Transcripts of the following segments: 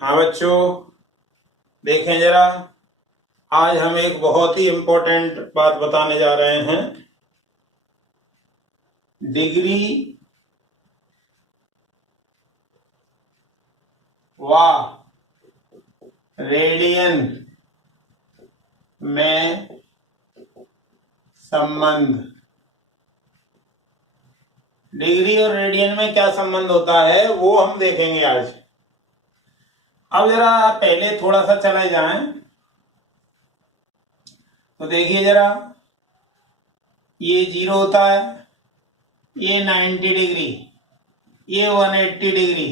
हाँ बच्चों, देखें जरा। आज हम एक बहुत ही इम्पोर्टेंट बात बताने जा रहे हैं। डिग्री व रेडियन में संबंध। डिग्री और रेडियन में क्या संबंध होता है वो हम देखेंगे आज। अब जरा पहले थोड़ा सा चले जाएं तो देखिए जरा, ये 0 होता है, ये 90 डिग्री, ये 180 डिग्री,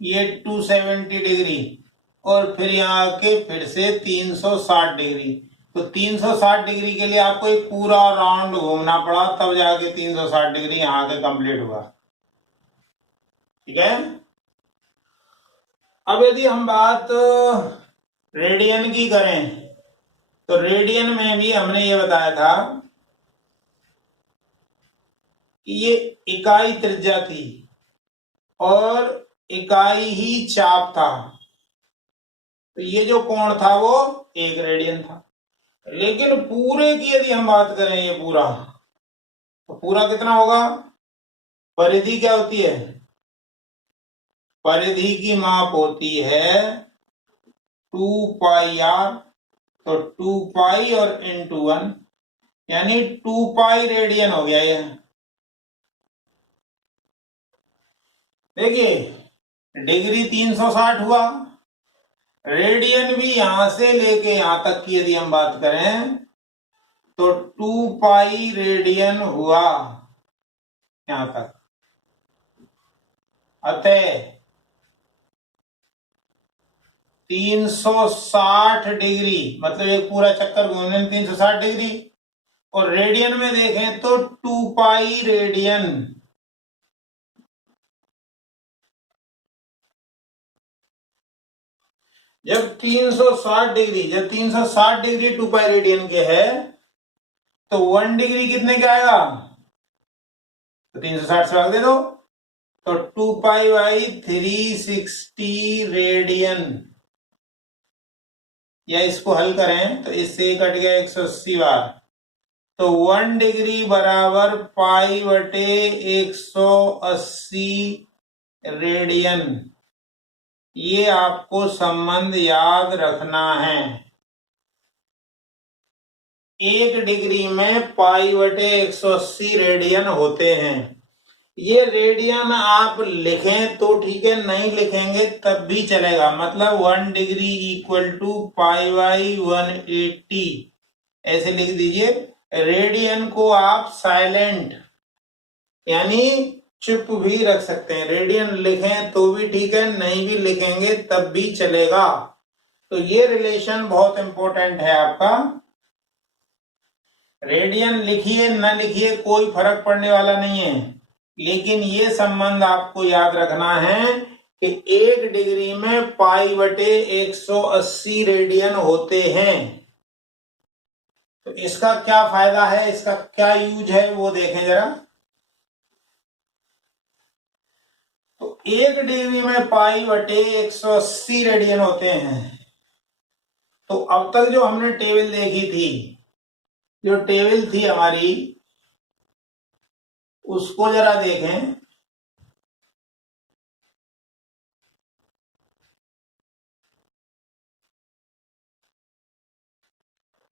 ये 270 डिग्री और फिर यहाँ आके फिर से 360 डिग्री। तो 360 डिग्री के लिए आपको एक पूरा राउंड घूमना पड़ा, तब जाके 360 डिग्री यहाँ के कंप्लीट हुआ। ठीक है। अब यदि हम बात रेडियन की करें तो रेडियन में भी हमने ये बताया था कि ये इकाई त्रिज्या थी और इकाई ही चाप था। तो ये जो कोण था वो 1 रेडियन था। लेकिन पूरे की यदि हम बात करें, ये पूरा, तो पूरा कितना होगा? परिधि क्या होती है? परिधि की माप होती है 2 पाई आर। तो 2 पाई और इंटू 1 यानी 2 पाई रेडियन हो गया ये। देखिए, डिग्री 360 हुआ, रेडियन भी यहां से लेके यहां तक की यदि हम बात करें तो 2 पाई रेडियन हुआ यहां तक। अतः 360 डिग्री मतलब एक पूरा चक्कर घूमने में 360 डिग्री, और रेडियन में देखें तो 2 पाई रेडियन। जब 360 डिग्री 2 पाई रेडियन के है तो 1 डिग्री कितने का आएगा? तो 360 से भाग दे दो, तो 2 पाई बाई 360 रेडियन। या इसको हल करें तो इससे कट गया 180 बार। तो 1 डिग्री बराबर पाई बटे 180 रेडियन। ये आपको संबंध याद रखना है। 1 डिग्री में पाई बटे 180 रेडियन होते हैं। ये रेडियन आप लिखें तो ठीक है, नहीं लिखेंगे तब भी चलेगा। मतलब 1 degree equal to pi by 180 ऐसे लिख दीजिए। रेडियन को आप साइलेंट यानी चुप भी रख सकते हैं। रेडियन लिखें तो भी ठीक है, नहीं भी लिखेंगे तब भी चलेगा। तो ये रिलेशन बहुत इंपॉर्टेंट है आपका। रेडियन लिखिए न लिखिए कोई फर्क पड़ने वाला नहीं है, लेकिन ये संबंध आपको याद रखना है कि 1 डिग्री में पाई बटे 180 रेडियन होते हैं। तो इसका क्या फायदा है, इसका क्या यूज है वो देखें जरा। तो 1 डिग्री में पाई बटे 180 रेडियन होते हैं। तो अब तक जो हमने टेबल देखी थी, जो टेबल थी हमारी, उसको जरा देखें।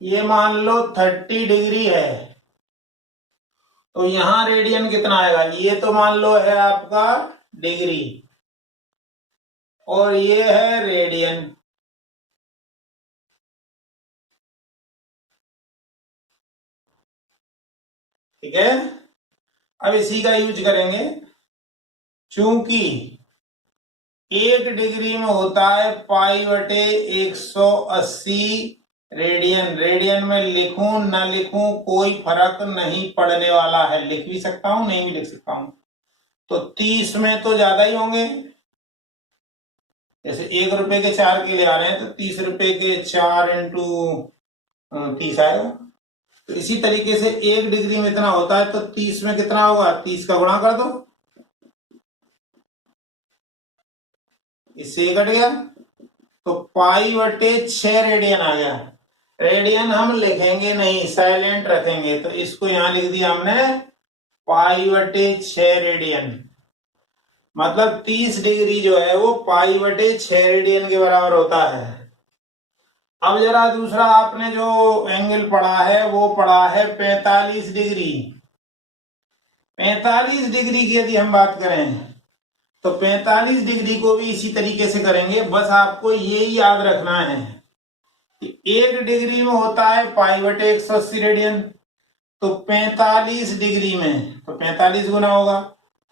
ये मान लो 30 डिग्री है, तो यहां रेडियन कितना आएगा? ये तो मान लो है आपका डिग्री और ये है रेडियन। ठीक है। अब इसी का यूज करेंगे। चूंकि 1 डिग्री में होता है पाई बटे 180 रेडियन। रेडियन में लिखूं न लिखूं कोई फर्क नहीं पड़ने वाला है। लिख भी सकता हूं, नहीं भी लिख सकता हूं। तो 30 में तो ज्यादा ही होंगे। जैसे 1 रुपए के 4 के लिए आ रहे हैं तो 30 रुपए के 4 इंटू 30 आएगा। तो इसी तरीके से 1 डिग्री में इतना होता है तो 30 में कितना होगा? 30 का गुणा कर दो, इससे ये कट गया। तो पाई बटे 6 रेडियन आ गया। रेडियन हम लिखेंगे नहीं, साइलेंट रखेंगे, तो इसको यहां लिख दिया हमने पाई बटे 6 रेडियन। मतलब 30 डिग्री जो है वो पाई बटे 6 रेडियन के बराबर होता है। अब जरा दूसरा आपने जो एंगल पढ़ा है वो पढ़ा है 45 डिग्री। 45 डिग्री की यदि हम बात करें तो 45 डिग्री को भी इसी तरीके से करेंगे। बस आपको ये याद रखना है कि 1 डिग्री में होता है पाई बटे 180 रेडियन, तो 45 डिग्री में तो 45 गुना होगा,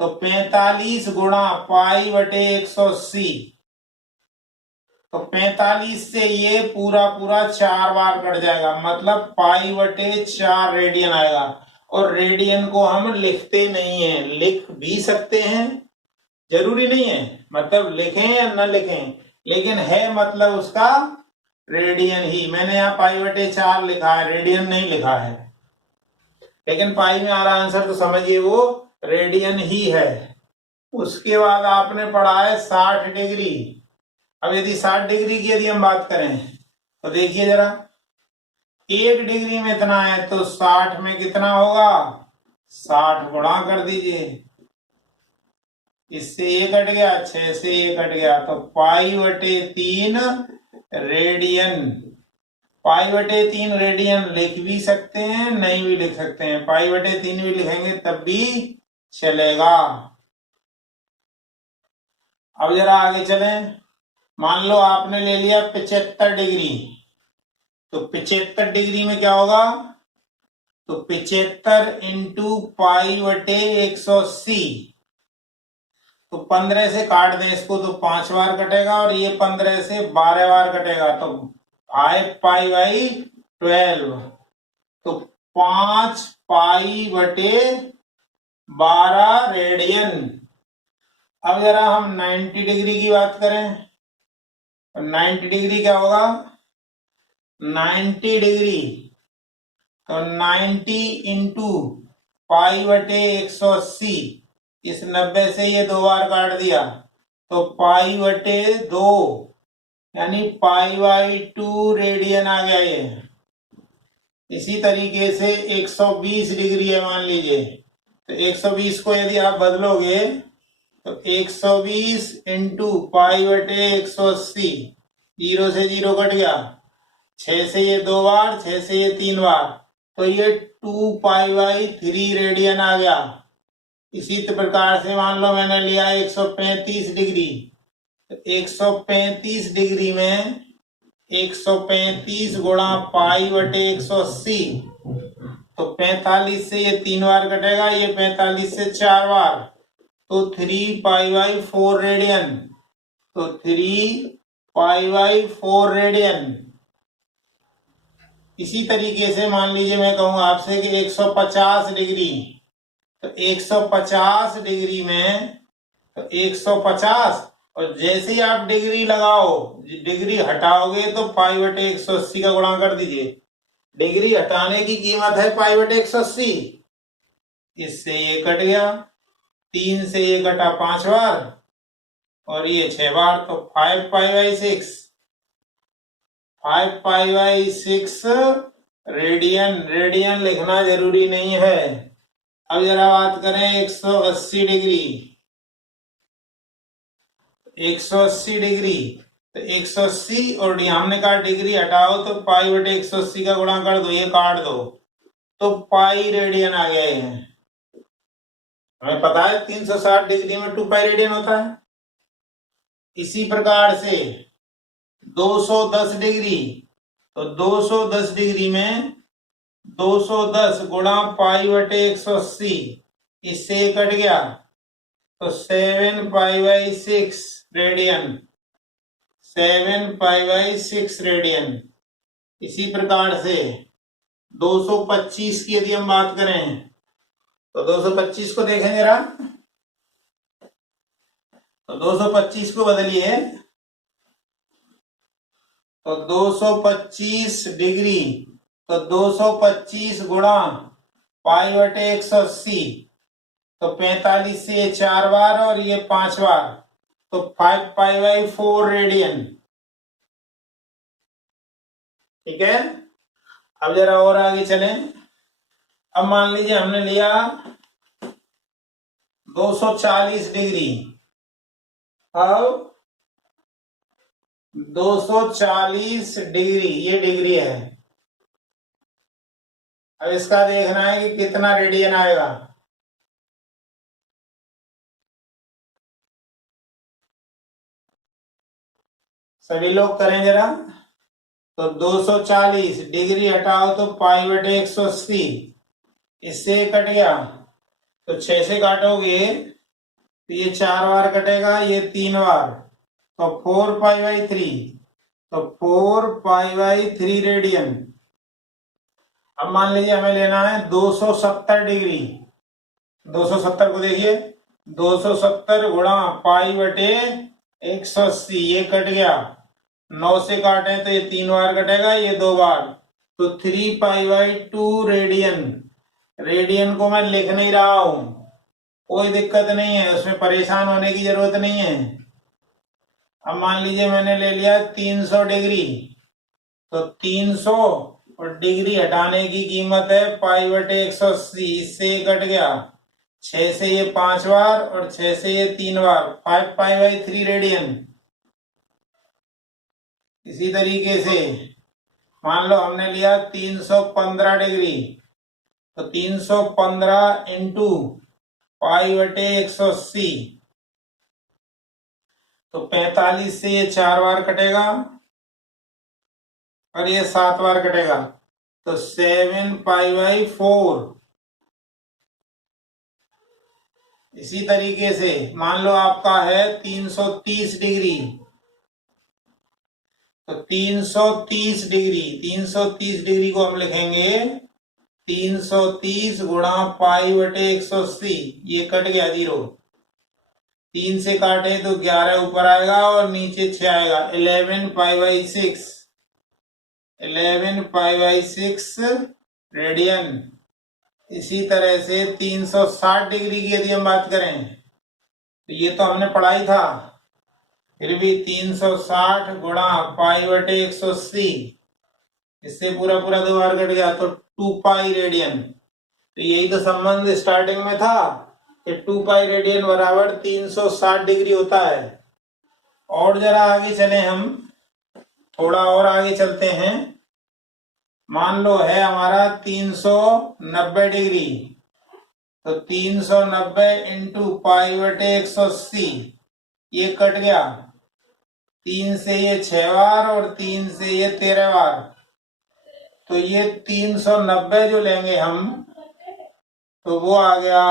तो 45 गुणा पाई बटे 180, तो 45 से ये पूरा पूरा 4 बार कट जाएगा, मतलब पाई बटे 4 रेडियन आएगा। और रेडियन को हम लिखते नहीं है, लिख भी सकते हैं, जरूरी नहीं है, मतलब लिखें या न लिखें, लेकिन है मतलब उसका रेडियन ही। मैंने यहाँ पाई बटे 4 लिखा है, रेडियन नहीं लिखा है, लेकिन पाई में आ रहा आंसर तो समझिए वो रेडियन ही है। उसके बाद आपने पढ़ा है 60 डिग्री। अब यदि 60 डिग्री की यदि हम बात करें तो देखिए जरा, 1 डिग्री में इतना है तो 60 में कितना होगा, 60 गुणा कर दीजिए, इससे ये कट गया, 6 से ये कट गया, तो पाई बटे 3 रेडियन। पाई बटे 3 रेडियन लिख भी सकते हैं, नहीं भी लिख सकते हैं, पाई बटे 3 भी लिखेंगे तब भी चलेगा। अब जरा आगे चलें। मान लो आपने ले लिया 75 डिग्री, तो 75 डिग्री में क्या होगा, तो 75 इंटू पाई बटे 180, तो 15 से काट दें इसको तो 5 बार कटेगा, और ये 15 से 12 बार कटेगा, तो 5 पाई बाई 12, तो 5 पाई बटे 12 रेडियन। अब जरा हम 90 डिग्री की बात करें तो 90 डिग्री क्या होगा, 90 डिग्री तो 90 इंटू पाई बटे 180, इस 90 से ये 2 बार काट दिया, तो पाई बटे 2 यानी पाई बाई 2 रेडियन आ गया ये। इसी तरीके से 120 डिग्री है मान लीजिए, तो 120 को यदि आप बदलोगे तो 120 इंटू पाई बटे 180, 0 से 0 कट गया, 6 से ये 2 बार, 6 से ये 3 बार, तो ये 2 पाई बाई 3 रेडियन आ गया। इसी प्रकार से मान लो मैंने लिया 135 डिग्री, तो 135 डिग्री में 135 गुणा पाई बटे 180, तो 45 से ये 3 बार कटेगा, ये 45 से 4 बार, तो 3 पाई बाई 4 रेडियन, तो 3 पाई बाई 4 रेडियन। इसी तरीके से मान लीजिए मैं कहूं आपसे कि 150 डिग्री, तो 150 डिग्री में तो 150, और जैसे ही आप डिग्री लगाओ, डिग्री हटाओगे तो पाई बटे 180 का गुणा कर दीजिए। डिग्री हटाने की कीमत है पाई बटे 180, इससे ये कट गया, 3 से ये कटा 5 बार, और ये 6 बार, तो 5 pi by 6, 5 pi by 6 radian. Radian लिखना जरूरी नहीं है। अब जरा बात करें 180 डिग्री, 180 डिग्री तो 180 और हमने कहा डिग्री हटाओ तो पाई बटे 180 का गुणा कर दो, ये काट दो, तो पाई रेडियन आ गया है। हमें पता है 360 डिग्री में 2 पाई रेडियन होता है। इसी प्रकार से 210 डिग्री, तो 210 डिग्री में 210 गुणा पाई बटे 180, इससे कट गया, तो 7 pi by 6 radian, 7 pi by 6 radian. इसी प्रकार से 225 की यदि हम बात करें तो 225 को देखें जरा, तो 225 को बदलिए, तो 225 डिग्री, तो 225 गुणा पाई बटे 180, तो 45 से ये 4 बार और ये 5 बार, तो 5 पाई बाई 4 रेडियन। ठीक है। अब जरा और आगे चलें। अब मान लीजिए हमने लिया 240 डिग्री। अब 240 डिग्री ये डिग्री है। अब इसका देखना है कि कितना रेडियन आएगा। सभी लोग करें जरा। तो 240 डिग्री हटाओ तो पाई बटे 180, इससे कट गया तो 6 से काटोगे तो ये 4 बार कटेगा, ये 3 बार, तो 4 पाई बाई 3, तो 4 पाई बाई 3 रेडियन। अब मान लीजिए हमें लेना है 270 डिग्री। 270 को देखिए, 270 गुणा पाई बटे 180, ये कट गया, 9 से काटे तो ये 3 बार कटेगा, ये 2 बार, तो 3 पाई बाई 2 रेडियन। रेडियन को मैं लिख नहीं रहा हूं, कोई दिक्कत नहीं है, उसमें परेशान होने की जरूरत नहीं है। अब मान लीजिए मैंने ले लिया 300 डिग्री, तो 300 और डिग्री हटाने की कीमत है पाई बटे 180, इससे ये कट गया, 6 से ये 5 बार और 6 से ये 3 बार, 5 पाई बाई 3 रेडियन। इसी तरीके से मान लो हमने लिया 315 डिग्री, तो 315 इंटू पाई बटे 180, तो 45 से ये 4 बार कटेगा और ये 7 बार कटेगा, तो 7 पाई बाई 4। इसी तरीके से मान लो आपका है 330 डिग्री, तो 330 डिग्री, 330 डिग्री को हम लिखेंगे 330 गुणा पाई बटे 180, ये कट गया 0, 3 से काटे तो 11 ऊपर आएगा और नीचे 6 आएगा, 11 pi by 6, 11 pi by 6 radian. इसी तरह से 360 डिग्री की यदि हम बात करें तो ये तो हमने पढ़ा ही था, फिर भी 360 गुणा पाई बटे 180, इससे पूरा पूरा 2 बार कट गया, तो 2 पाई रेडियन। तो यही तो संबंध स्टार्टिंग में था कि 2 पाई रेडियन बराबर 360 डिग्री होता है। और जरा आगे चले, हम थोड़ा और आगे चलते हैं। मान लो है हमारा 390 डिग्री, तो 390 इंटू पाई बटे 180, ये कट गया, 3 से ये 6 बार और 3 से ये 13 बार, तो ये 390 जो लेंगे हम, तो वो आ गया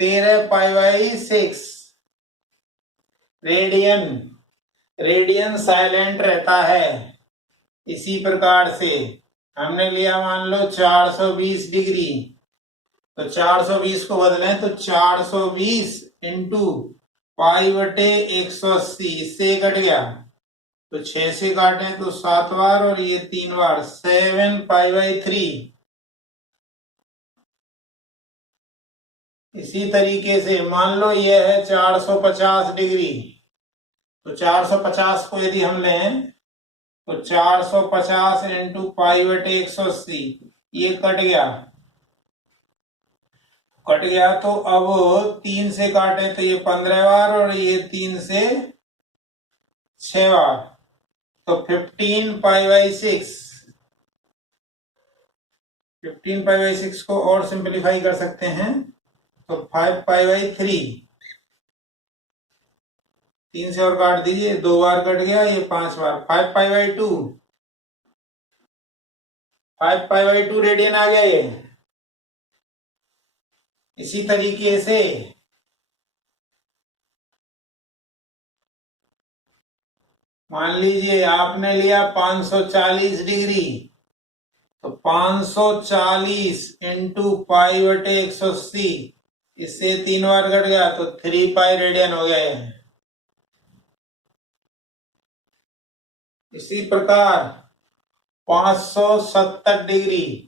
13 pi by 6 radian. Radian silent रहता है। इसी प्रकार से हमने लिया मान लो 420 डिग्री, तो 420 को बदलें तो 420 इंटू पाई बटे 180, इससे कट गया, तो 6 से काटें तो 7 बार और ये 3 बार, 7 पाई बाई 3। इसी तरीके से मान लो ये है 450 डिग्री, तो 450 को यदि हम लें तो 450 इंटू पाई बटे 180, ये कट गया, तो अब 3 से काटे तो ये 15 बार और ये 3 से 6 बार, तो 15 पाई बाई 6। 15 पाई बाई 6 को और सिंपलीफाई कर सकते हैं, तो 5 पाई बाई 3, 3 से और काट दीजिए, 2 बार कट गया, ये 5 बार, 5 pi by 2, 5 pi by 2 radian आ गया ये। इसी तरीके से मान लीजिए आपने लिया 540 डिग्री, तो 540 इंटू पाई बटे 180, इससे 3 बार कट गया, तो 3 पाई रेडियन हो गया है। इसी प्रकार 570 डिग्री,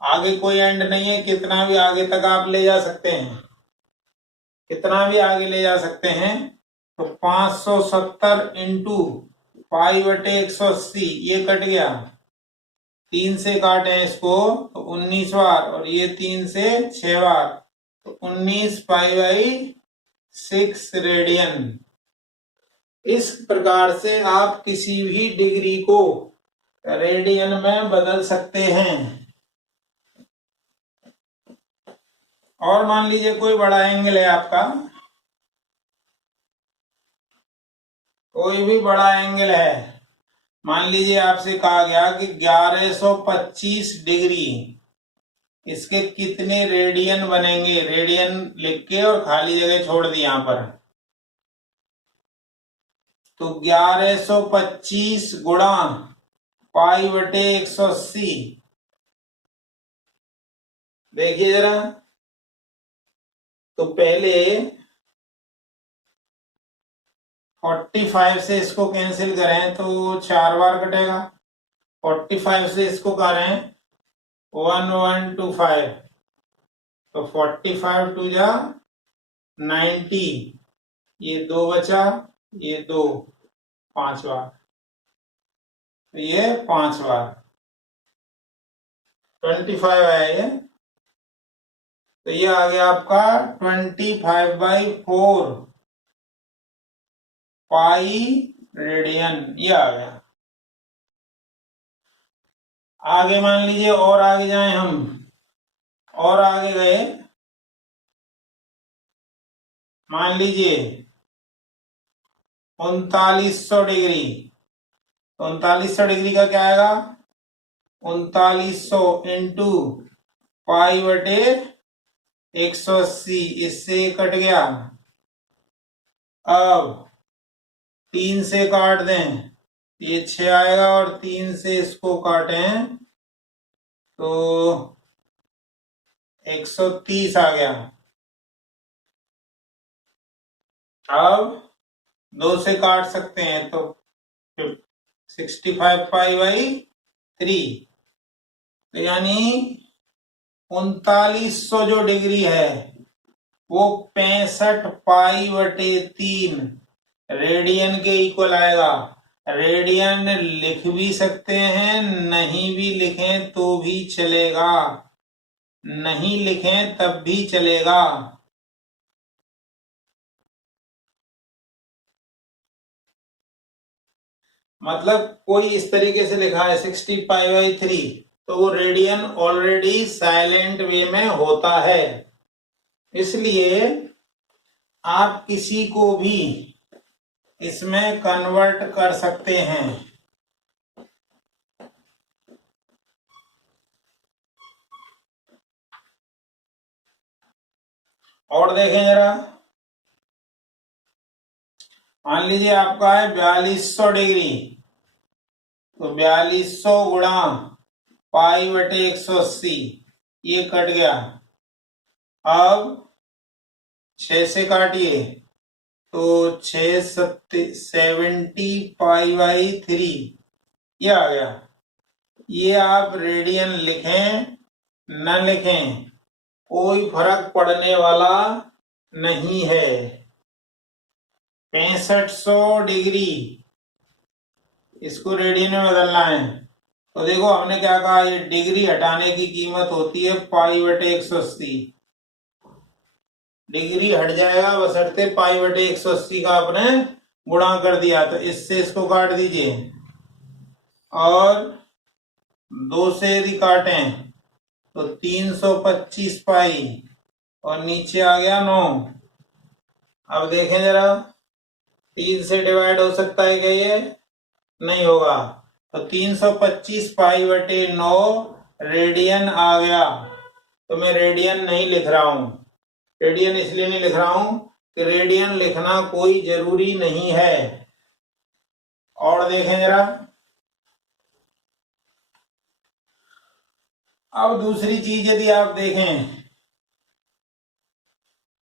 आगे कोई एंड नहीं है, कितना भी आगे तक आप ले जा सकते हैं, कितना भी आगे ले जा सकते हैं, तो 570 इंटू पाई बटे 180, ये कट गया, 3 से काटे इसको तो 19 बार, और ये 3 से 6 बार, तो 19 पाई बाई 6 रेडियन। इस प्रकार से आप किसी भी डिग्री को रेडियन में बदल सकते हैं। और मान लीजिए कोई बड़ा एंगल है आपका, कोई भी बड़ा एंगल है, मान लीजिए आपसे कहा गया कि 1125 डिग्री, इसके कितने रेडियन बनेंगे, रेडियन लिख के और खाली जगह छोड़ दी यहां पर, तो 1125 गुणा पाई बटे 180, देखिए जरा, तो पहले 45 से इसको कैंसिल करें तो 4 बार कटेगा, 45 से इसको करें 1125, तो 45 टू जा 90, ये 2 बचा, ये 2, 5 बार, तो ये 5 बार 25 है ये, तो ये आ गया आपका 25/4 पाई रेडियन, ये आ गया। आगे मान लीजिए और आगे जाएं हम, और आगे गए, मान लीजिए 3900 डिग्री, तो 3900 डिग्री का क्या आएगा, 3900 इंटू पाई बटे 180, इससे कट गया, अब 3 से काट दें, ये 6 आएगा, और 3 से इसको काटें तो 130 आ गया। अब 2 से काट सकते हैं तो 65 पाई बाई 3, तो यानी 3900 जो डिग्री है वो 65 पाई बटे 3 रेडियन के इक्वल आएगा। रेडियन लिख भी सकते हैं, नहीं भी लिखें तो भी चलेगा, नहीं लिखें तब भी चलेगा। मतलब कोई इस तरीके से लिखा है 60 पाई बाई 3, तो वो रेडियन ऑलरेडी साइलेंट वे में होता है, इसलिए आप किसी को भी इसमें कन्वर्ट कर सकते हैं। और देखें जरा, मान लीजिए आपका है 4200 डिग्री, तो 4200 गुणा पाई बटे 180, ये कट गया, अब 6 से काटिए तो 670 पाई बाई 3, ये आ गया। ये आप रेडियन लिखें न लिखें कोई फर्क पड़ने वाला नहीं है। 6500 डिग्री, इसको रेडियन में बदलना है, तो देखो हमने क्या कहा, ये डिग्री हटाने की कीमत होती है पाई बटे 180, डिग्री हट जाएगा बशर्ते पाई बटे 180 का आपने गुणा कर दिया, तो इससे इसको काट दीजिए, और 2 से यदि काटें तो 325 पाई, और नीचे आ गया 9। अब देखें जरा, 3 से डिवाइड हो सकता है क्या, ये नहीं होगा, तो 325 पाई बटे 9 रेडियन आ गया। तो मैं रेडियन नहीं लिख रहा हूं, रेडियन इसलिए नहीं लिख रहा हूं कि रेडियन लिखना कोई जरूरी नहीं है। और देखें जरा, अब दूसरी चीज यदि आप देखें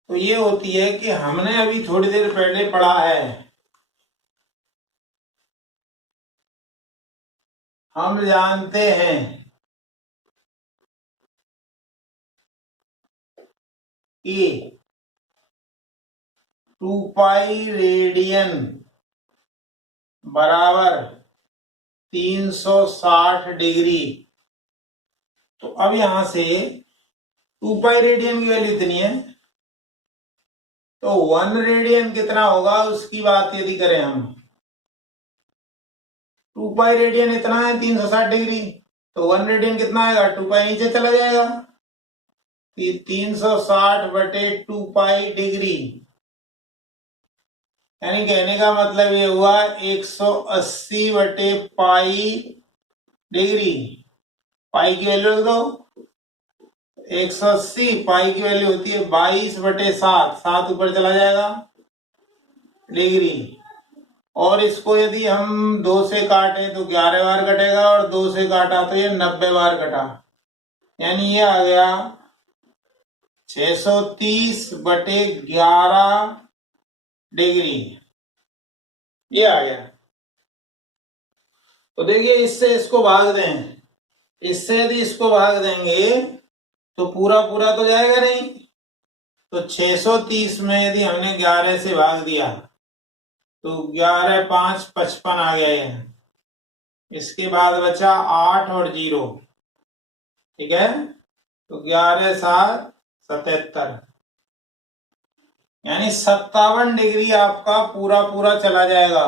तो ये होती है कि हमने अभी थोड़ी देर पहले पढ़ा है, हम जानते हैं कि 2 पाई रेडियन बराबर 360 डिग्री। तो अब यहां से 2 पाई रेडियन की वैल्यू इतनी है, तो 1 रेडियन कितना होगा उसकी बात यदि करें हम, 2 पाई रेडियन इतना है 360 डिग्री, तो 1 रेडियन कितना आएगा, 2 पाई नीचे चला जाएगा, 360 बटे 2 पाई डिग्री, यानी कहने का मतलब ये हुआ 180 बटे पाई डिग्री। पाई की वैल्यू रख दो 180, पाई की वैल्यू होती है 22 बटे 7, 7 ऊपर चला जाएगा डिग्री। और इसको यदि हम 2 से काटें तो 11 बार कटेगा, और 2 से काटा तो ये 90 बार कटा, यानी ये आ गया 630 बटे 11 डिग्री, ये आ गया। तो देखिए इससे इसको भाग दें, इससे यदि इसको भाग देंगे तो पूरा पूरा तो जाएगा नहीं, तो 630 में यदि हमने 11 से भाग दिया तो 11 5 55 आ गया ये। इसके बाद बचा 8 और 0, ठीक है, तो 11 7 77, यानी 57 डिग्री आपका पूरा पूरा चला जाएगा।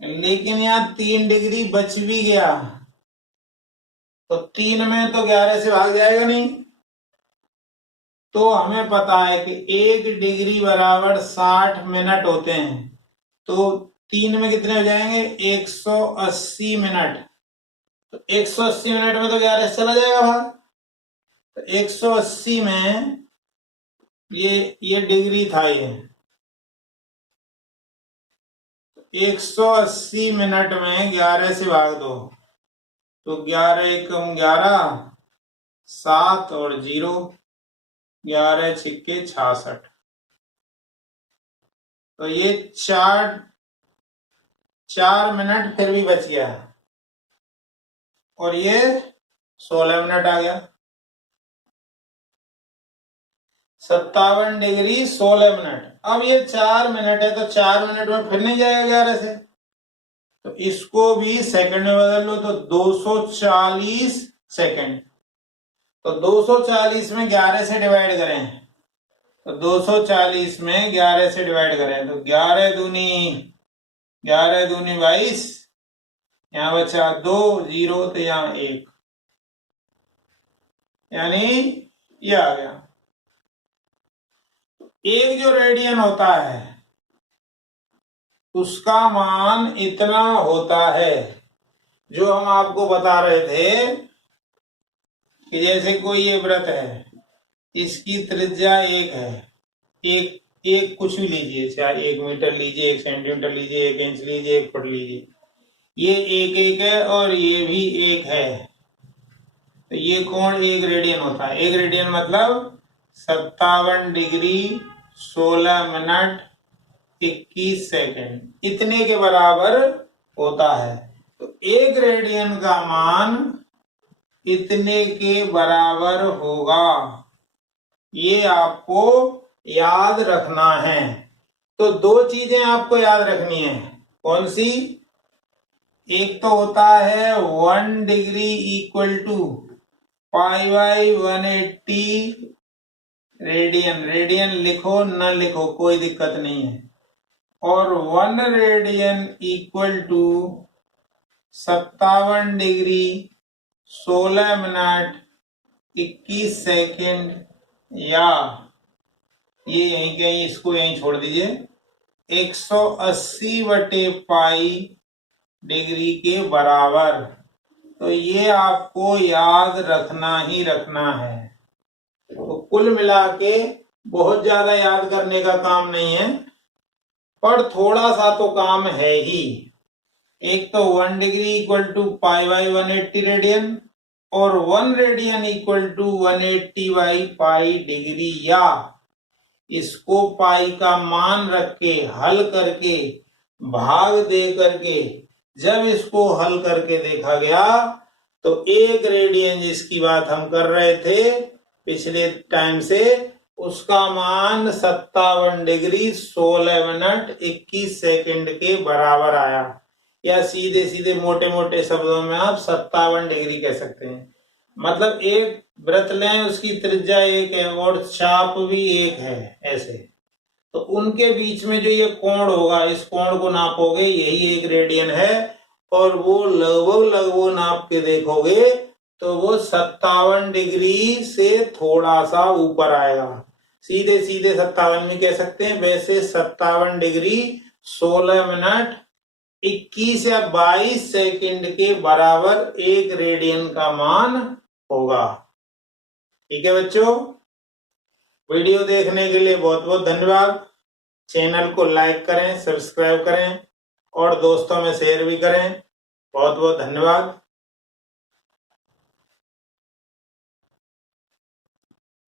लेकिन यहाँ 3 डिग्री बच भी गया, तो 3 में तो 11 से भाग जाएगा नहीं, तो हमें पता है कि 1 डिग्री बराबर 60 मिनट होते हैं, तो 3 में कितने हो जाएंगे 180 मिनट, तो 180 मिनट में तो 11 से चला जाएगा भाग, तो 180 में ये डिग्री था, ये 180 मिनट में 11 से भाग दो, तो 11 एकम 11, 7 और 0, 11 छिक्के 66, तो ये 4 मिनट फिर भी बच गया, और ये 16 मिनट आ गया। 57 डिग्री 16 मिनट। अब ये 4 मिनट है, तो 4 मिनट में फिर नहीं जाएगा 11 से, तो इसको भी सेकंड में बदल लो, तो 240 सेकंड। तो 240 में 11 से डिवाइड करें, तो 240 में 11 से डिवाइड करें, तो 11 दूनी 22, यहाँ बचा 2 0, तो यहाँ 1, यानी ये आ गया। एक जो रेडियन होता है उसका मान इतना होता है, जो हम आपको बता रहे थे कि जैसे कोई ये व्रत है, इसकी त्रिज्या 1 है, एक कुछ भी लीजिए, चाहे 1 मीटर लीजिए, 1 सेंटीमीटर लीजिए, 1 इंच लीजिए, 1 फुट लीजिए, ये 1 है और ये भी 1 है, तो ये कोण 1 रेडियन होता है। 1 रेडियन मतलब 57 डिग्री 16 मिनट 21 सेकंड, इतने के बराबर होता है। तो 1 रेडियन का मान इतने के बराबर होगा, ये आपको याद रखना है। तो 2 चीजें आपको याद रखनी है, कौन सी? एक तो होता है 1 degree equal to pi by 180 radian. Radian लिखो न लिखो कोई दिक्कत नहीं है। और 1 radian equal to 57 degree 16 minute 21 second, या ये यहीं कहीं, इसको यहीं छोड़ दीजिए, 180 बटे पाई डिग्री के बराबर। तो ये आपको याद रखना ही रखना है। तो कुल मिला के बहुत ज्यादा याद करने का काम नहीं है, पर थोड़ा सा तो काम है ही। एक तो 1 degree equal to pi by 180 radian, और 1 radian equal to 180 by pi degree, या इसको पाई का मान रख के हल करके भाग दे करके जब इसको हल करके देखा गया तो 1 रेडियन जिसकी बात हम कर रहे थे पिछले टाइम से, उसका मान 57 डिग्री 16 मिनट 21 सेकंड के बराबर आया, या सीधे सीधे मोटे मोटे शब्दों में आप 57 डिग्री कह सकते हैं। मतलब एक वृत्त लें, उसकी त्रिज्या 1 है और चाप भी 1 है, ऐसे तो उनके बीच में जो ये कोण होगा, इस कोण को नापोगे, यही 1 रेडियन है, और वो लगभग नाप के देखोगे तो वो 57 डिग्री से थोड़ा सा ऊपर आएगा। सीधे सीधे 57 में कह सकते हैं, वैसे 57 डिग्री 16 मिनट 21 या 22 सेकंड के बराबर 1 रेडियन का मान होगा। ठीक है बच्चों, वीडियो देखने के लिए बहुत बहुत धन्यवाद। चैनल को लाइक करें, सब्सक्राइब करें और दोस्तों में शेयर भी करें। बहुत बहुत धन्यवाद।